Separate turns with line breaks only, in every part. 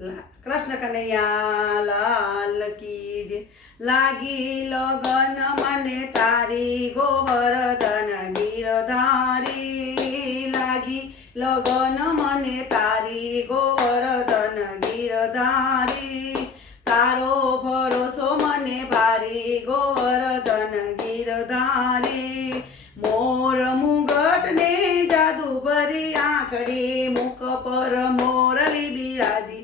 કૃષ્ણ કનૈયા લાલ. લાગી લગન મને તારી ગોવર્ધન ગીરધારી લાગી લગન મને તારી ગોવર્ધન ગીરધારી તારો ભરોસો મને ભારી ગોવર્ધન ગીરધારી. મોર મુગટ ને જાદુ ભરી આંખડી મુખ પર મોરલી બિરાજી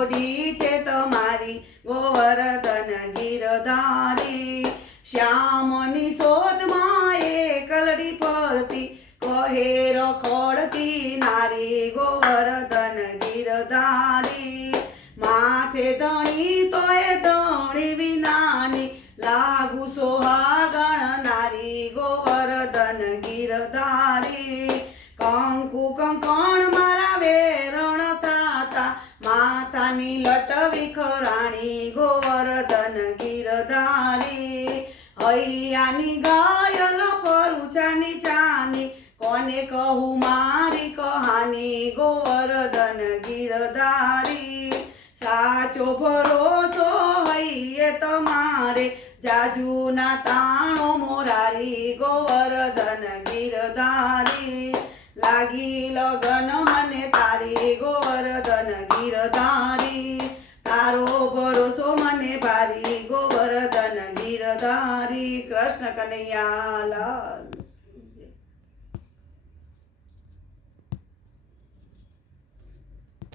ચૂંદડી છે તમારી ગોવર્ધન ગીરધારી. શ્યામની શોધમાં એકલડી ફરતી, કહે રખડતી નારી ગોવર્ધન ગીરધારી. માથે ધણી તોય ધણી વિનાની, લાગુ સોહાગણ નારી ગોવર્ધન ગીરધારી. કંકુ કંકણ માથાની લટવી ખરાણી, ગોવર્ધન ગીરધારી હૈયાની ગાયલ ફરુચાની ચાની કોને કહું મારી કહાની? ગોવર્ધન ગીરધારી સાચો ભરોસો હૈયે તમારે, જાજુના તાણો મોરારી. ગોવર્ધન ગીરધારી લાગી લગન મને તારી તારો ભરોસો મને ભારી ગોવર્ધન ગીરધારી કૃષ્ણ કનૈયા લાલ